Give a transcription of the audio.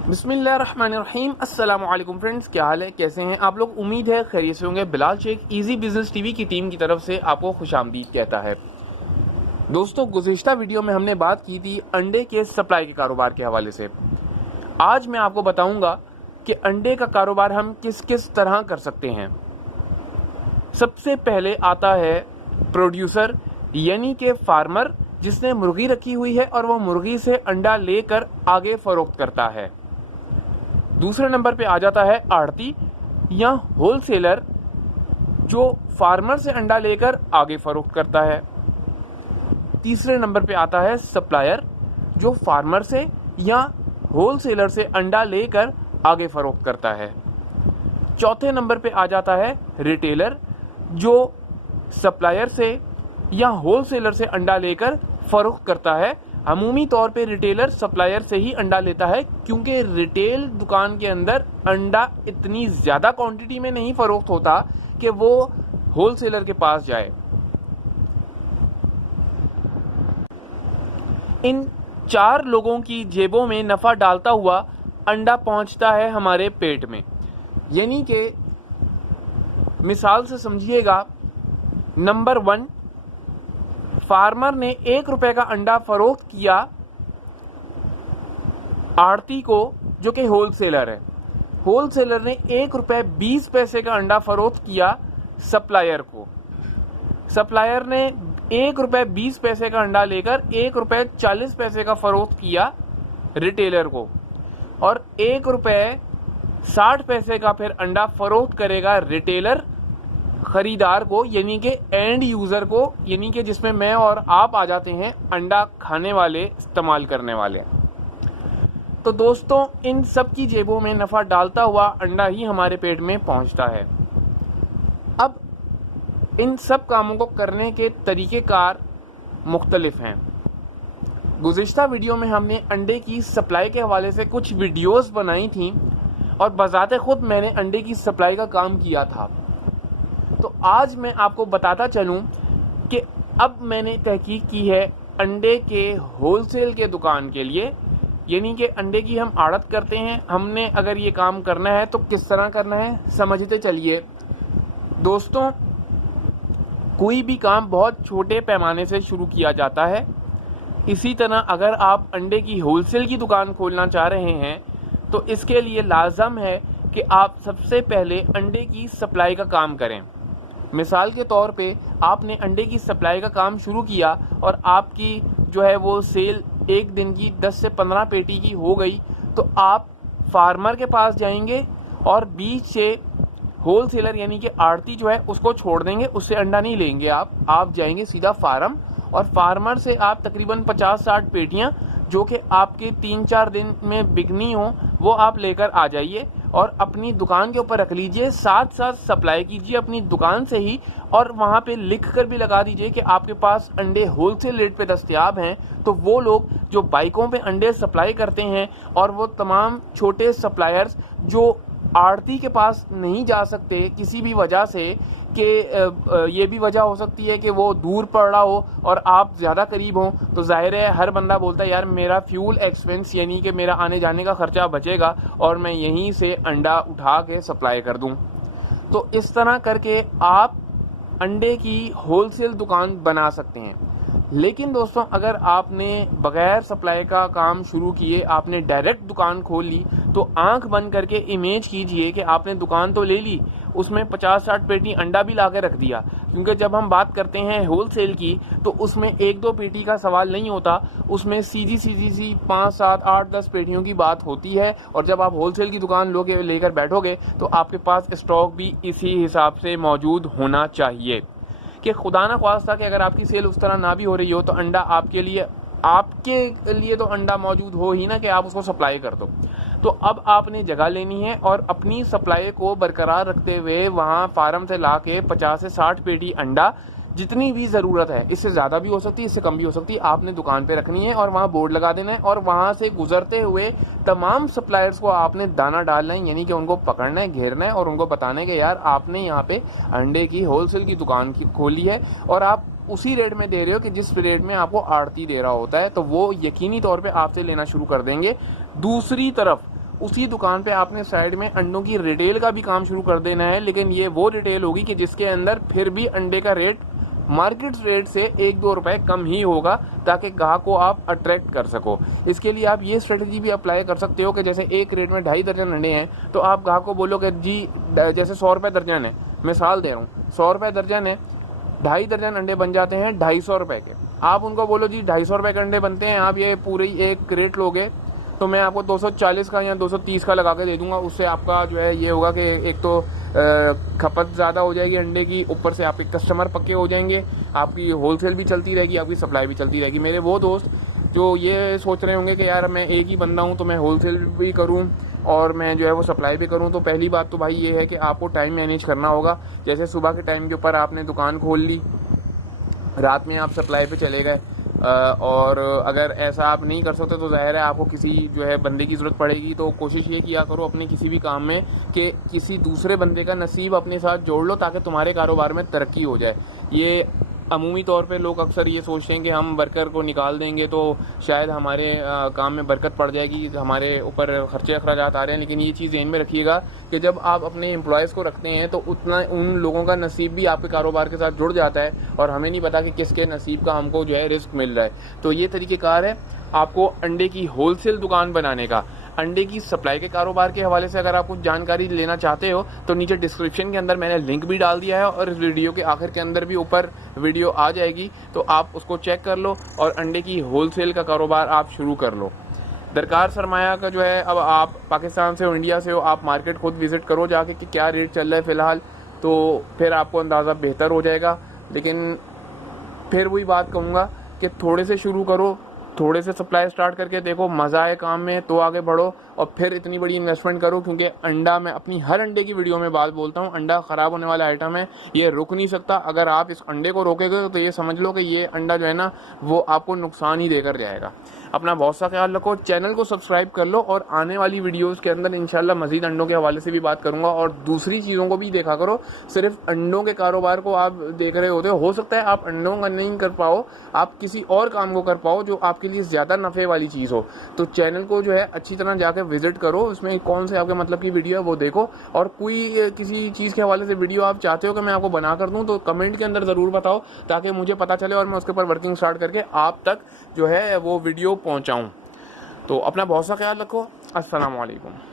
बिस्मिल्लाहिर्रहमानिर्रहीम। अस्सलाम वालेकुम फ्रेंड्स, क्या हाल है, कैसे हैं आप लोग। उम्मीद है खैरियत से होंगे। Bilal Sheikh easy business TV की टीम की तरफ से आपको खुशामदीद कहता है। दोस्तों, गुज़िश्ता वीडियो में हमने बात की थी अंडे के सप्लाई के कारोबार के हवाले से। आज मैं आपको बताऊंगा कि अंडे का कारोबार हम किस किस तरह कर सकते हैं। सबसे पहले आता है प्रोड्यूसर यानी कि फार्मर, जिसने मुर्गी रखी हुई है और वो मुर्गी से अंडा लेकर आगे फरोख्त करता है। दूसरे नंबर पे आ जाता है आड़ती या होलसेलर, जो फार्मर से अंडा लेकर आगे फरोख्त करता है। तीसरे नंबर पे आता है सप्लायर, जो फार्मर से या होलसेलर से अंडा लेकर आगे फरोख्त करता है। चौथे नंबर पे आ जाता है रिटेलर, जो सप्लायर से या होलसेलर से अंडा लेकर फरोख्त करता है। अमूमी तौर पे रिटेलर सप्लायर से ही अंडा लेता है, क्योंकि रिटेल दुकान के अंदर अंडा इतनी ज़्यादा क्वांटिटी में नहीं फरोख्त होता कि वो होलसेलर के पास जाए। इन चार लोगों की जेबों में नफ़ा डालता हुआ अंडा पहुंचता है हमारे पेट में। यानी कि मिसाल से समझिएगा, नंबर 1, फार्मर ने 1 रुपए का अंडा फरोख्त किया आड़ती को, जो कि होलसेलर है। होलसेलर ने 1 रुपए 20 पैसे का अंडा फरोख्त किया सप्लायर को। सप्लायर ने 1 रुपए 20 पैसे का अंडा लेकर 1 रुपए 40 पैसे का फरोख्त किया रिटेलर को, और 1 रुपए 60 पैसे का फिर अंडा फरोख्त करेगा रिटेलर खरीदार को, यानी कि एंड यूज़र को, यानी कि जिसमें मैं और आप आ जाते हैं, अंडा खाने वाले, इस्तेमाल करने वाले। तो दोस्तों, इन सब की जेबों में नफ़ा डालता हुआ अंडा ही हमारे पेट में पहुंचता है। अब इन सब कामों को करने के तरीक़ेकार मुख्तलिफ हैं। गुज़िश्ता वीडियो में हमने अंडे की सप्लाई के हवाले से कुछ वीडियोस बनाई थी और बज़ाते ख़ुद मैंने अंडे की सप्लाई का काम किया था। तो आज मैं आपको बताता चलूं कि अब मैंने तहकीक की है अंडे के होलसेल के दुकान के लिए, यानी कि अंडे की हम आड़त करते हैं। हमने अगर ये काम करना है तो किस तरह करना है, समझते चलिए। दोस्तों, कोई भी काम बहुत छोटे पैमाने से शुरू किया जाता है। इसी तरह अगर आप अंडे की होलसेल की दुकान खोलना चाह रहे हैं तो इसके लिए लाजम है कि आप सबसे पहले अंडे की सप्लाई का काम करें। मिसाल के तौर पे आपने अंडे की सप्लाई का काम शुरू किया और आपकी जो है वो सेल एक दिन की 10 से 15 पेटी की हो गई, तो आप फार्मर के पास जाएंगे और बीच से होलसेलर यानी कि आड़ती जो है उसको छोड़ देंगे, उससे अंडा नहीं लेंगे। आप जाएंगे सीधा फार्म, और फार्मर से आप तकरीबन 50-60 पेटियाँ जो कि आपके 3-4 दिन में बिकनी हो, वो आप लेकर आ जाइए और अपनी दुकान के ऊपर रख लीजिए। साथ साथ सप्लाई कीजिए अपनी दुकान से ही, और वहाँ पे लिख कर भी लगा दीजिए कि आपके पास अंडे होलसेल रेट पे दस्तयाब हैं। तो वो लोग जो बाइकों पे अंडे सप्लाई करते हैं, और वो तमाम छोटे सप्लायर्स जो आड़ती के पास नहीं जा सकते किसी भी वजह से, कि ये भी वजह हो सकती है कि वो दूर पड़ रहा हो और आप ज़्यादा करीब हो, तो जाहिर है हर बंदा बोलता है यार मेरा फ्यूल एक्सपेंस यानी कि मेरा आने जाने का ख़र्चा बचेगा और मैं यहीं से अंडा उठा के सप्लाई कर दूं। तो इस तरह करके आप अंडे की होलसेल दुकान बना सकते हैं। लेकिन दोस्तों, अगर आपने बग़ैर सप्लाई का काम शुरू किए, आपने डायरेक्ट दुकान खोल ली, तो आंख बंद करके इमेज कीजिए कि आपने दुकान तो ले ली, उसमें 50-60 पेटी अंडा भी ला के रख दिया। क्योंकि जब हम बात करते हैं होलसेल की तो उसमें 1-2 पेटी का सवाल नहीं होता, उसमें सीधी सी 5-7-8-10 पेटियों की बात होती है। और जब आप होलसेल की दुकान लेकर बैठोगे तो आपके पास स्टॉक भी इसी हिसाब से मौजूद होना चाहिए, कि खुदा ना ख्वास्ता कि अगर आपकी सेल उस तरह ना भी हो रही हो तो अंडा आपके लिए तो अंडा मौजूद हो ही ना, कि आप उसको सप्लाई कर दो। तो अब आपने जगह लेनी है और अपनी सप्लाई को बरकरार रखते हुए वहाँ फार्म से ला के 50 से 60 पेटी अंडा, जितनी भी ज़रूरत है, इससे ज़्यादा भी हो सकती है, इससे कम भी हो सकती है, आपने दुकान पे रखनी है और वहाँ बोर्ड लगा देना है। और वहाँ से गुजरते हुए तमाम सप्लायर्स को आपने दाना डालना है, यानी कि उनको पकड़ना है, घेरना है और उनको बताना है कि यार आपने यहाँ पे अंडे की होलसेल की दुकान खोली है और आप उसी रेट में दे रहे हो कि जिस रेट में आपको आड़ती दे रहा होता है, तो वो यकीनी तौर पे आपसे लेना शुरू कर देंगे। दूसरी तरफ उसी दुकान पे आपने साइड में अंडों की रिटेल का भी काम शुरू कर देना है, लेकिन ये वो रिटेल होगी कि जिसके अंदर फिर भी अंडे का रेट मार्केट रेट से 1-2 रुपए कम ही होगा, ताकि ग्राहक को आप अट्रैक्ट कर सको। इसके लिए आप ये स्ट्रेटजी भी अप्लाई कर सकते हो कि जैसे एक रेट में 2.5 दर्जन अंडे हैं, तो आप ग्राहक को बोलो कि जी जैसे 100 रुपये दर्जन है, मिसाल दे रहा हूँ, 100 रुपये दर्जन है, 2.5 दर्जन अंडे बन जाते हैं 250 रुपये के। आप उनको बोलो जी 250 रुपये के अंडे बनते हैं, आप ये पूरी एक रेट लोगे तो मैं आपको 240 का या 230 का लगा के दे दूंगा। उससे आपका जो है ये होगा कि एक तो खपत ज़्यादा हो जाएगी अंडे की, ऊपर से आपके कस्टमर पक्के हो जाएंगे, आपकी होलसेल भी चलती रहेगी, आपकी सप्लाई भी चलती रहेगी। मेरे वो दोस्त जो ये सोच रहे होंगे कि यार मैं एक ही बंदा हूँ तो मैं होलसेल भी करूँ और मैं जो है वो सप्लाई भी करूँ, तो पहली बात तो भाई ये है कि आपको टाइम मैनेज करना होगा। जैसे सुबह के टाइम के ऊपर आपने दुकान खोल ली, रात में आप सप्लाई पे चले गए, और अगर ऐसा आप नहीं कर सकते तो ज़ाहिर है आपको किसी जो है बंदे की ज़रूरत पड़ेगी। तो कोशिश ये किया करो अपने किसी भी काम में कि किसी दूसरे बंदे का नसीब अपने साथ जोड़ लो, ताकि तुम्हारे कारोबार में तरक्की हो जाए। ये अमूमी तौर पे लोग अक्सर ये सोचते हैं कि हम वर्कर को निकाल देंगे तो शायद हमारे काम में बरकत पड़ जाएगी, हमारे ऊपर खर्चे अखराजात आ रहे हैं, लेकिन ये चीज़ ध्यान में रखिएगा कि जब आप अपने एम्प्लॉयज़ को रखते हैं तो उतना उन लोगों का नसीब भी आपके कारोबार के साथ जुड़ जाता है, और हमें नहीं पता कि किसके नसीब का हमको जो है रिस्क मिल रहा है। तो ये तरीक़ेकार है आपको अंडे की होलसेल दुकान बनाने का। अंडे की सप्लाई के कारोबार के हवाले से अगर आप कुछ जानकारी लेना चाहते हो तो नीचे डिस्क्रिप्शन के अंदर मैंने लिंक भी डाल दिया है, और इस वीडियो के आखिर के अंदर भी ऊपर वीडियो आ जाएगी, तो आप उसको चेक कर लो और अंडे की होलसेल का कारोबार आप शुरू कर लो। दरकार सरमाया का जो है, अब आप पाकिस्तान से हो, इंडिया से हो, आप मार्केट खुद विज़िट करो जाके कि क्या रेट चल रहा है फ़िलहाल, तो फिर आपको अंदाज़ा बेहतर हो जाएगा। लेकिन फिर वही बात कहूँगा कि थोड़े से शुरू करो, थोड़े से सप्लाई स्टार्ट करके देखो, मज़ा आए काम में तो आगे बढ़ो, और फिर इतनी बड़ी इन्वेस्टमेंट करो। क्योंकि अंडा, मैं अपनी हर अंडे की वीडियो में बात बोलता हूँ, अंडा ख़राब होने वाला आइटम है, ये रुक नहीं सकता। अगर आप इस अंडे को रोकेगे तो ये समझ लो कि ये अंडा जो है ना वो आपको नुकसान ही देकर जाएगा। अपना बहुत सा ख्याल रखो, चैनल को सब्सक्राइब कर लो, और आने वाली वीडियोज़ के अंदर इंशाल्लाह मज़ीद अंडों के हवाले से भी बात करूँगा, और दूसरी चीज़ों को भी देखा करो। सिर्फ अंडों के कारोबार को आप देख रहे होते हो सकता है आप अंडों का नहीं कर पाओ, आप किसी और काम को कर पाओ जो आपके लिए ज़्यादा नफ़े वाली चीज़ हो। तो चैनल को जो है अच्छी तरह जाकर विजिट करो, उसमें कौन से आपके मतलब की वीडियो है वो देखो, और कोई किसी चीज़ के हवाले से वीडियो आप चाहते हो कि मैं आपको बना कर दूं तो कमेंट के अंदर ज़रूर बताओ, ताकि मुझे पता चले और मैं उसके ऊपर वर्किंग स्टार्ट करके आप तक जो है वो वीडियो पहुंचाऊं। तो अपना बहुत सा ख्याल रखो। अस्सलाम वालेकुम।